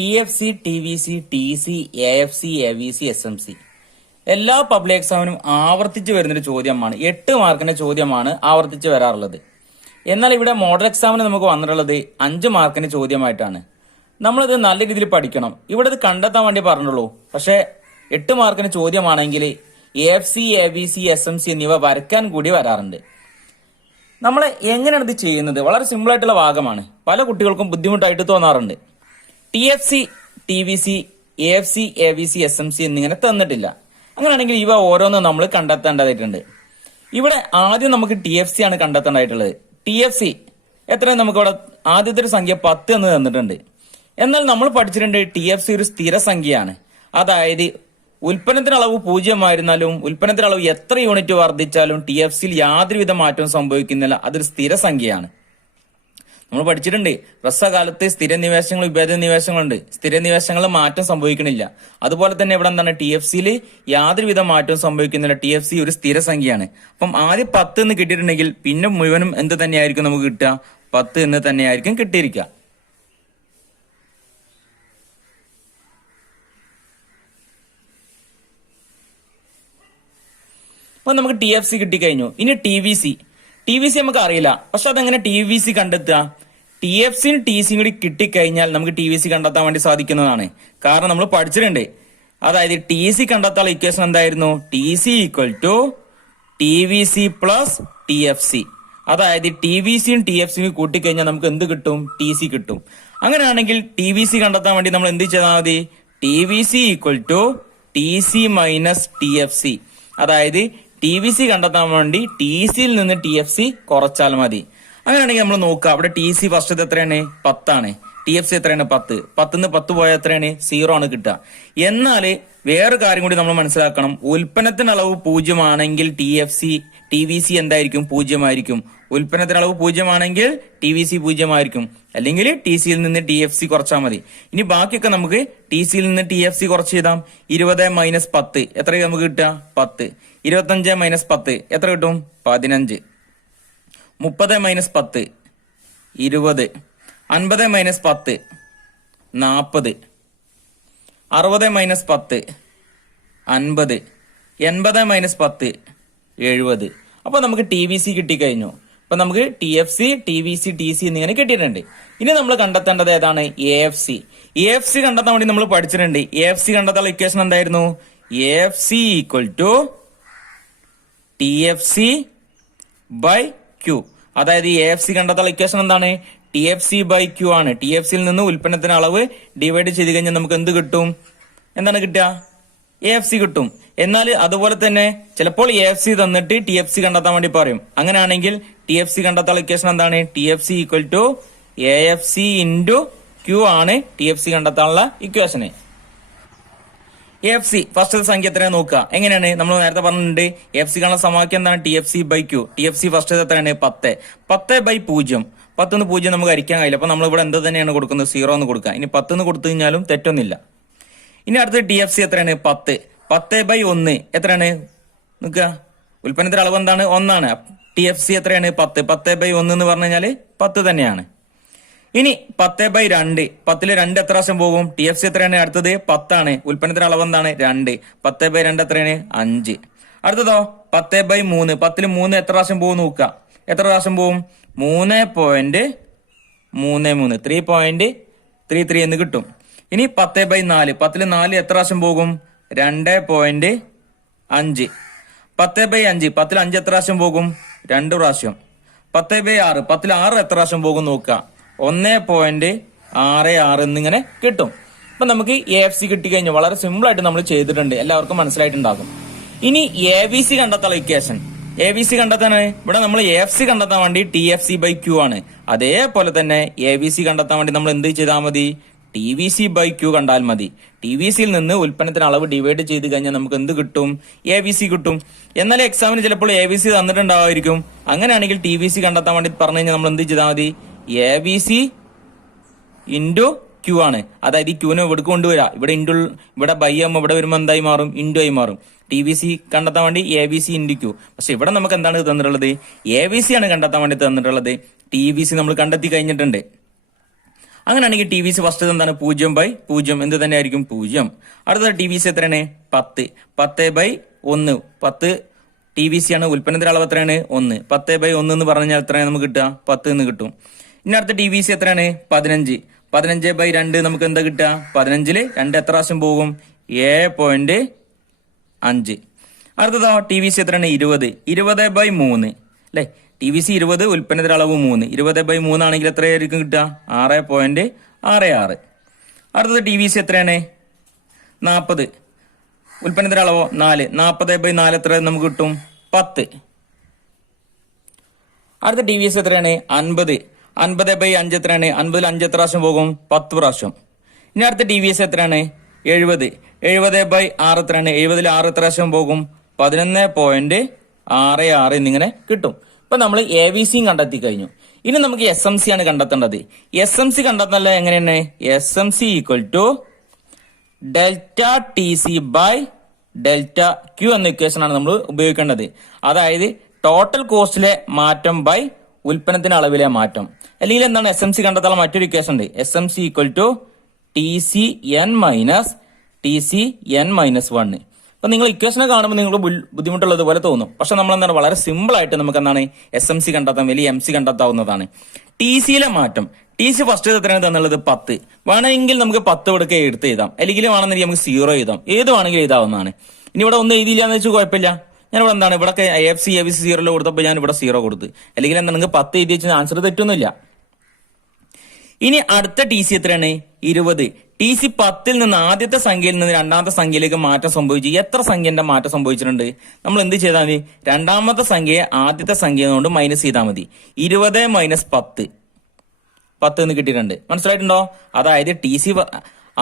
TFC, TVC, TC, AFC, AVC, SMC എല്ലാ public എക്സാമിനും ആവർത്തിച്ച് വരുന്നൊരു ചോദ്യമാണ്. 8 മാർക്കിന്റെ ചോദ്യമാണ് ആവർത്തിച്ച് വരാറുള്ളത്. എന്നാൽ ഇവിടെ മോഡൽ എക്സാമിന് നമുക്ക് വന്നിട്ടുള്ളത് 5 മാർക്കിന്റെ ചോദ്യമായിട്ടാണ്. നമ്മളിത് നല്ല രീതിയിൽ പഠിക്കണം. ഇവിടെ ഇത് കണ്ടെത്താൻ വേണ്ടി പറഞ്ഞുള്ളൂ. പക്ഷെ 8 മാർക്കിന് ചോദ്യമാണെങ്കിൽ AFC, AVC, SMC എന്നിവ വരയ്ക്കാൻ കൂടി വരാറുണ്ട്. നമ്മൾ എങ്ങനെയാണ് ഇത് ചെയ്യുന്നത്? വളരെ സിമ്പിൾ ആയിട്ടുള്ള ഭാഗമാണ്. പല കുട്ടികൾക്കും ബുദ്ധിമുട്ടായിട്ട് തോന്നാറുണ്ട്. TFC, TVC, AFC, AVC, SMC എന്നിങ്ങനെ തന്നിട്ടില്ല. അങ്ങനെയാണെങ്കിൽ ഇവ ഓരോന്നും നമ്മൾ കണ്ടെത്തേണ്ടതായിട്ടുണ്ട്. ഇവിടെ ആദ്യം നമുക്ക് TFC ആണ് കണ്ടെത്തേണ്ടതായിട്ടുള്ളത്. TFC എത്രയാണ്? നമുക്ക് ഇവിടെ ആദ്യത്തെ ഒരു സംഖ്യ 10 എന്ന് തന്നിട്ടുണ്ട്. എന്നാൽ നമ്മൾ പഠിച്ചിട്ടുണ്ട് TFC ഒരു സ്ഥിര സംഖ്യയാണ്. അതായത് ഉൽപ്പന്നത്തിന് അളവ് 0 ആയിരുന്നാലും ഉൽപ്പന്നത്തിന് അളവ് എത്ര യൂണിറ്റ് വർദ്ധിച്ചാലും TFCയിൽ യാതൊരുവിധ മാറ്റവും സംഭവിക്കുന്നില്ല. അതൊരു സ്ഥിര സംഖ്യയാണ്. നമ്മൾ പഠിച്ചിട്ടുണ്ട് ഹ്രസ്വകാലത്ത് സ്ഥിര നിവേശങ്ങൾ, വിഭേദ നിവേശങ്ങളുണ്ട്. സ്ഥിര നിവേശങ്ങളിൽ മാറ്റം സംഭവിക്കണില്ല. അതുപോലെ തന്നെ ഇവിടെ എന്താണ്? TFCയിൽ യാതൊരുവിധ മാറ്റവും സംഭവിക്കുന്നില്ല. TFC ഒരു സ്ഥിര സംഖ്യയാണ്. അപ്പം ആദ്യം 10 എന്ന് കിട്ടിയിട്ടുണ്ടെങ്കിൽ പിന്നെ മുഴുവനും എന്ത് തന്നെയായിരിക്കും നമുക്ക് കിട്ടുക? 10 എന്ന് തന്നെയായിരിക്കും കിട്ടിയിരിക്കുക. അപ്പൊ നമുക്ക് TFC കിട്ടിക്കഴിഞ്ഞു. ഇനി TVC നമുക്ക് അറിയില്ല. പക്ഷെ അതെങ്ങനെ TVC കണ്ടെത്തുക? TFCയും TCയും കൂടി കിട്ടിക്കഴിഞ്ഞാൽ നമുക്ക് TVC കണ്ടെത്താൻ വേണ്ടി സാധിക്കുന്നതാണ്. കാരണം നമ്മൾ പഠിച്ചിട്ടുണ്ട്. അതായത് TC കണ്ടെത്താനുള്ള ഇക്വേഷൻ എന്തായിരുന്നു? TC equal to TVC plus TFC. അതായത് TVCയും TFCയും കൂട്ടിക്കഴിഞ്ഞാൽ നമുക്ക് എന്ത് കിട്ടും? TC കിട്ടും. അങ്ങനെയാണെങ്കിൽ TVC കണ്ടെത്താൻ വേണ്ടി നമ്മൾ എന്ത് ചെയ്താൽ മതി? TVC equal to TC minus TFC. അതായത് TVC കണ്ടെത്താൻ വേണ്ടി TCയിൽ നിന്ന് TFC കുറച്ചാൽ മതി. അങ്ങനെയാണെങ്കിൽ നമ്മൾ നോക്കുക. അവിടെ TC ഫസ്റ്റ് എത്രയാണ്? 10 ആണ്. TFC എത്രയാണ്? 10. 10 10 പോയാൽ എത്രയാണ്? 0 ആണ് കിട്ടുക. എന്നാൽ വേറെ കാര്യം കൂടി നമ്മൾ മനസ്സിലാക്കണം. ഉൽപ്പന്നത്തിന് അളവ് 0 ആണെങ്കിൽ TVC എന്തായിരിക്കും? 0 ആയിരിക്കും. ഉൽപ്പന്നത്തിന് അളവ് 0 ആണെങ്കിൽ TVC 0 ആയിരിക്കും. അല്ലെങ്കിൽ TCയിൽ നിന്ന് TFC കുറച്ചാൽ മതി. ഇനി ബാക്കിയൊക്കെ നമുക്ക് TCയിൽ നിന്ന് TFC കുറച്ച് ചെയ്താം. 20 മൈനസ് 10 എത്ര നമുക്ക് കിട്ടുക? 10. 25 മൈനസ് 10 എത്ര കിട്ടും? 15. 30 മൈനസ് 10 20. 50 മൈനസ് 10 40. 60 മൈനസ് 10 50. 80 മൈനസ് 10 70. അപ്പൊ നമുക്ക് TVC കിട്ടിക്കഴിഞ്ഞു. അപ്പൊ നമുക്ക് TFC, TVC, TC എന്നിങ്ങനെ കിട്ടിയിട്ടുണ്ട്. ഇനി നമ്മൾ കണ്ടെത്തേണ്ടത് ഏതാണ്? AFC കണ്ടെത്താൻ വേണ്ടി നമ്മൾ പഠിച്ചിട്ടുണ്ട്. AFC കണ്ടെത്താനുള്ള ഇക്വേഷൻ എന്തായിരുന്നു? AFC equal to TFC by Q. അതായത് AFC കണ്ടെത്താനുള്ള ഇക്വേഷൻ എന്താണ്? TFC ബൈ Q ആണ്. TFCയിൽ നിന്ന് ഉൽപ്പന്നത്തിന് അളവ് ഡിവൈഡ് ചെയ്ത് കഴിഞ്ഞാൽ നമുക്ക് എന്ത് കിട്ടും? എന്താണ് കിട്ടുക? AFC കിട്ടും. എന്നാൽ അതുപോലെ തന്നെ ചിലപ്പോൾ AFC തന്നിട്ട് TFC കണ്ടെത്താൻ വേണ്ടി പറയും. അങ്ങനെയാണെങ്കിൽ TFC കണ്ടെത്താനുള്ള ഇക്വേഷൻ എന്താണ്? TFC equal to AFC into Q ആണ് TFC കണ്ടെത്താനുള്ള ഇക്വേഷന്. AFC ഫസ്റ്റ് സംഖ്യ എത്രയാണ് നോക്കുക. എങ്ങനെയാണ്? നമ്മൾ നേരത്തെ പറഞ്ഞിട്ടുണ്ട് AFC കാണുന്ന സമവാക്യം എന്താണ്? TFC by Q. TFC first എത്രയാണ്? 10. 10 ബൈ 0. 10 0 നമുക്ക് ഹരിക്കാൻ കഴിയില്ല. അപ്പൊ നമ്മൾ ഇവിടെ എന്ത് തന്നെയാണ് കൊടുക്കുന്നത്? 0 എന്ന് കൊടുക്കുക. ഇനി 10 എന്ന് കൊടുത്തു കഴിഞ്ഞാലും തെറ്റൊന്നുമില്ല. ഇനി അടുത്ത് TFC എത്രയാണ്? 10. 10 ബൈ 1 എത്രയാണ്? നോക്കുക, ഉൽപ്പന്നത്തിന്റെ അളവ് എന്താണ്? 1 ആണ്. TFC എത്രയാണ്? 10. 10 ബൈ 1 എന്ന് പറഞ്ഞു കഴിഞ്ഞാല് 10 തന്നെയാണ്. ഇനി 10 ബൈ 2. 10 2 എത്ര പ്രാവശ്യം പോകും? TFC എത്രയാണ്? അടുത്തത് 10 ആണ്. ഉൽപ്പന്നത്തിന്റെ അളവ് എന്താണ്? 2. 10 ബൈ 2 എത്രയാണ്? 5. അടുത്തതോ 10 ബൈ 3. 10 3 എത്ര പ്രാവശ്യം പോകും നോക്കുക. എത്ര പ്രാവശ്യം പോകും? 3.33 3.33 എന്ന് കിട്ടും. ഇനി 10 ബൈ 4. 10 4 എത്ര പ്രാവശ്യം പോകും? 2.5. 10 ബൈ 5. 10 5 എത്ര പ്രാവശ്യം പോകും? 2 പ്രാവശ്യം. 10 ബൈ 6. 10 6 എത്ര പ്രാവശ്യം പോകും നോക്കുക. 1.66 എന്നിങ്ങനെ കിട്ടും. അപ്പൊ നമുക്ക് AFC കിട്ടിക്കഴിഞ്ഞു. വളരെ സിമ്പിൾ ആയിട്ട് നമ്മൾ ചെയ്തിട്ടുണ്ട്. എല്ലാവർക്കും മനസ്സിലായിട്ടുണ്ടാകും. ഇനി AVC കണ്ടെത്താനുള്ള ഇക്വേഷൻ. AVC കണ്ടെത്താനാണ് ഇവിടെ നമ്മൾ AFC കണ്ടെത്താൻ വേണ്ടി TFC ബൈ Q ആണ്. അതേപോലെ തന്നെ AVC കണ്ടെത്താൻ വേണ്ടി നമ്മൾ എന്ത് ചെയ്താൽ മതി? TVC ബൈ Q കണ്ടാൽ മതി. TVCയിൽ നിന്ന് ഉൽപ്പന്നത്തിന് അളവ് ഡിവൈഡ് ചെയ്ത് കഴിഞ്ഞാൽ നമുക്ക് എന്ത് കിട്ടും? AVC കിട്ടും. എന്നാൽ എക്സാമിന് ചിലപ്പോൾ AVC തന്നിട്ടുണ്ടാവായിരിക്കും. അങ്ങനെയാണെങ്കിൽ TVC കണ്ടെത്താൻ വേണ്ടി പറഞ്ഞു കഴിഞ്ഞാൽ നമ്മൾ എന്ത് ചെയ്താൽ മതി? AVC ഇൻറ്റു Q ആണ്. അതായത് ഈ Qനെ ഇവിടെ കൊണ്ടുവരാ. ഇവിടെ ബൈ ആകുമ്പോൾ ഇവിടെ വരുമ്പോൾ എന്തായി മാറും? ഇൻറ്റു ആയി മാറും. TVC കണ്ടെത്താൻ വേണ്ടി AVC ഇൻറ്റു Q. പക്ഷെ ഇവിടെ നമുക്ക് എന്താണ് തന്നിട്ടുള്ളത്? AVC ആണ് കണ്ടെത്താൻ വേണ്ടി തന്നിട്ടുള്ളത്. TVC നമ്മൾ കണ്ടെത്തി കഴിഞ്ഞിട്ടുണ്ട്. അങ്ങനെയാണെങ്കിൽ ടി വി സി ഫസ്റ്റ് എന്താണ് 0/0 എന്ത് തന്നെ ആയിരിക്കും 0. അടുത്തത് ടി വി സി എത്രയാണ് 10 10/1 10 ടി വി സി ആണ്. ഉൽപ്പന്നത്തിന്റെ അളവ് എത്രയാണ് 1 10/1 എന്ന് പറഞ്ഞാൽ എത്രയാണ് നമുക്ക് കിട്ടുക 10 എന്ന് കിട്ടും. ഇനി അടുത്ത ടി വി സി എത്രയാണ് 15 15/2 നമുക്ക് എന്താ കിട്ടുക 15-ല് 2 എത്ര പ്രാവശ്യം പോകും 7.5. അടുത്തതോ ടി വി സി എത്രയാണ് 20 20/3 അല്ലെ. ടി വി സി 20 ഉൽപ്പന്നത്തിന്റെ അളവ് 3 20/3 ആണെങ്കിൽ എത്രയായിരിക്കും കിട്ടുക 6.66. അടുത്തത് ടി വി സി എത്രയാണ് 40 ഉൽപ്പന്നത്തിന്റെ അളവോ 4 40/4 എത്ര നമുക്ക് കിട്ടും 10. അടുത്ത ടി വി സി എത്രയാണ് 50 50/5 എത്രയാണ് 50-ൽ 5 എത്ര പ്രാവശ്യം പോകും 10 പ്രാവശ്യം. ഇനി അടുത്ത ടി വി സി എത്രയാണ് 70 70/6 എത്രയാണ് 70-ൽ 6 എത്ര പ്രാവശ്യം പോകും 11.66 എന്നിങ്ങനെ കിട്ടും. ഇപ്പൊ നമ്മൾ എ ബി സിയും കണ്ടെത്തി കഴിഞ്ഞു. ഇനി നമുക്ക് എസ് എം സി ആണ് കണ്ടെത്തേണ്ടത്. എസ് എം സി കണ്ടെത്തുന്നത് എങ്ങനെയാണ് S M C equal to delta T C by delta Q എന്ന ഇക്വേഷൻ ആണ് നമ്മൾ ഉപയോഗിക്കേണ്ടത്. അതായത് ടോട്ടൽ കോസ്റ്റിലെ മാറ്റം ബൈ ഉൽപ്പന്നത്തിന്റെ അളവിലെ മാറ്റം. അല്ലെങ്കിൽ എന്താണ് എസ് എം സി കണ്ടെത്താനുള്ള മറ്റൊരു ഇക്വേഷൻ ഉണ്ട്. S M C equal to T C N minus T C N minus 1. അപ്പൊ നിങ്ങൾ ഇക്വേഷനെ കാണുമ്പോൾ നിങ്ങൾക്ക് ബുദ്ധിമുട്ടുള്ളത് പോലെ തോന്നും. പക്ഷെ നമ്മൾ എന്താണ് വളരെ സിമ്പിൾ ആയിട്ട് നമുക്ക് എന്താണ് എസ് എം സി കണ്ടെത്താൻ വലിയ എം സി കണ്ടെത്താവുന്നതാണ്. ടി സിയിലെ മാറ്റം ടി സി ഫസ്റ്റ് എത്രയാണ് തന്നുള്ളത് 10. വേണമെങ്കിൽ നമുക്ക് 10 ഇവിടേക്ക് എടുത്ത് എഴുതാം, അല്ലെങ്കിൽ വേണമെങ്കിൽ നമുക്ക് 0 എഴുതാം. ഏത് വേണമെങ്കിലും എഴുതാവുന്നതാണ്. ഇനി ഇവിടെ ഒന്നും എഴുതിയില്ല എന്ന് വെച്ചാൽ കുഴപ്പമില്ല. ഞാൻ ഇവിടെ എന്താണ് ഇവിടെ AFC ABC 0 കൊടുത്തപ്പോൾ ഞാൻ ഇവിടെ 0 കൊടുത്ത്. അല്ലെങ്കിൽ എന്താ നിങ്ങൾക്ക് 10 എഴുതി വെച്ചാൽ ആൻസർ തെറ്റൊന്നുമില്ല. ഇനി അടുത്ത ടി സി എത്രയാണ് 20. ടി സി 10-ൽ നിന്ന് ആദ്യത്തെ സംഖ്യയിൽ നിന്ന് രണ്ടാമത്തെ സംഖ്യയിലേക്ക് മാറ്റം സംഭവിച്ചു. എത്ര സംഖ്യന്റെ മാറ്റം സംഭവിച്ചിട്ടുണ്ട്? നമ്മൾ എന്ത് ചെയ്താൽ മതി? രണ്ടാമത്തെ സംഖ്യയെ ആദ്യത്തെ സംഖ്യ കൊണ്ട് മൈനസ് ചെയ്താൽ മതി. 20 മൈനസ് 10 എന്ന് കിട്ടിയിട്ടുണ്ട്. മനസ്സിലായിട്ടുണ്ടോ? അതായത് ടി സി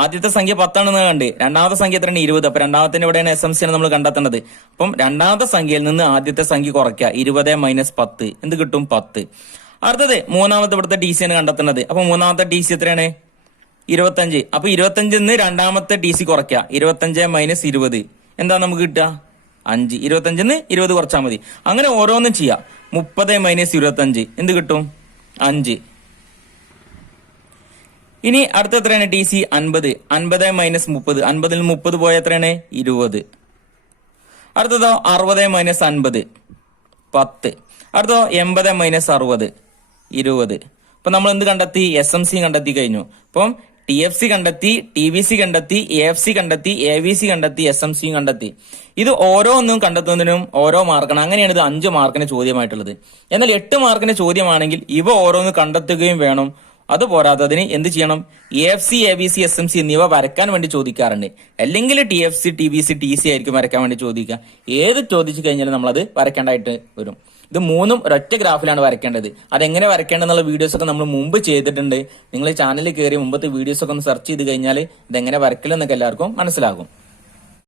ആദ്യത്തെ സംഖ്യ 10 ആണെന്ന് കണ്ട് രണ്ടാമത്തെ സംഖ്യ എത്രയാണ് 20. അപ്പൊ രണ്ടാമത്തിന്റെ എവിടെയാണ് എസ് എം സി ആണ് നമ്മൾ കണ്ടെത്തേണ്ടത്. അപ്പം രണ്ടാമത്തെ സംഖ്യയിൽ നിന്ന് ആദ്യത്തെ സംഖ്യ കുറയ്ക്കുക. 20 മൈനസ് 10 എന്ത് കിട്ടും 10. അടുത്തത് മൂന്നാമത്തെ ഇവിടുത്തെ ടി സി ആണ് കണ്ടെത്തേണ്ടത്. അപ്പൊ മൂന്നാമത്തെ ടി സി എത്രയാണ് 25. അപ്പൊ 25 നിന്ന് രണ്ടാമത്തെ ടി സി കുറയ്ക്കുക. 25 മൈനസ് 20 എന്താ നമുക്ക് കിട്ടുക 5. 25 നിന്ന് 20 കുറച്ചാൽ മതി. അങ്ങനെ ഓരോന്നും ചെയ്യാം. 30 മൈനസ് 25 എന്ത് കിട്ടും 5. ഇനി അടുത്ത എത്രയാണ് ടി സി 50. 50 മൈനസ് 30 50-ൽ 30 പോയ എത്രയാണ് 20. അടുത്തതോ 60 മൈനസ് 50 10. അടുത്തതോ 80 മൈനസ് 60 20. അപ്പൊ നമ്മൾ എന്ത് കണ്ടെത്തി? എസ് എം സി കണ്ടെത്തി കഴിഞ്ഞു. അപ്പം ടി എഫ് സി കണ്ടെത്തി, ടി വി സി കണ്ടെത്തി, AFC കണ്ടെത്തി, AVC കണ്ടെത്തി, എസ് എം സിയും കണ്ടെത്തി. ഇത് ഓരോന്നും കണ്ടെത്തുന്നതിനും ഓരോ മാർക്കാണ്. അങ്ങനെയാണ് ഇത് 5 മാർക്കിന് ചോദ്യമായിട്ടുള്ളത്. എന്നാൽ 8 മാർക്കിന് ചോദ്യമാണെങ്കിൽ ഇവ ഓരോന്ന് കണ്ടെത്തുകയും വേണം. അത് പോരാത്തതിന് എന്ത് ചെയ്യണം? AFC, AVC, SMC എന്നിവ വരയ്ക്കാൻ വേണ്ടി ചോദിക്കാറുണ്ട്. അല്ലെങ്കിൽ TFC, TVC, TC ആയിരിക്കും വരയ്ക്കാൻ വേണ്ടി ചോദിക്കുക. ഏത് ചോദിച്ചു കഴിഞ്ഞാലും നമ്മളത് വരയ്ക്കേണ്ടതായിട്ട് വരും. ഇത് മൂന്നും ഒരൊറ്റ ഗ്രാഫിലാണ് വരയ്ക്കേണ്ടത്. അതെങ്ങനെ വരയ്ക്കേണ്ടെന്നുള്ള വീഡിയോസ് ഒക്കെ നമ്മൾ മുമ്പ് ചെയ്തിട്ടുണ്ട്. നിങ്ങൾ ചാനലിൽ കയറി മുമ്പത്തെ വീഡിയോസ് ഒക്കെ ഒന്ന് സെർച്ച് ചെയ്ത് കഴിഞ്ഞാൽ ഇതെങ്ങനെ വരയ്ക്കലെന്നൊക്കെ എല്ലാവർക്കും മനസ്സിലാകും.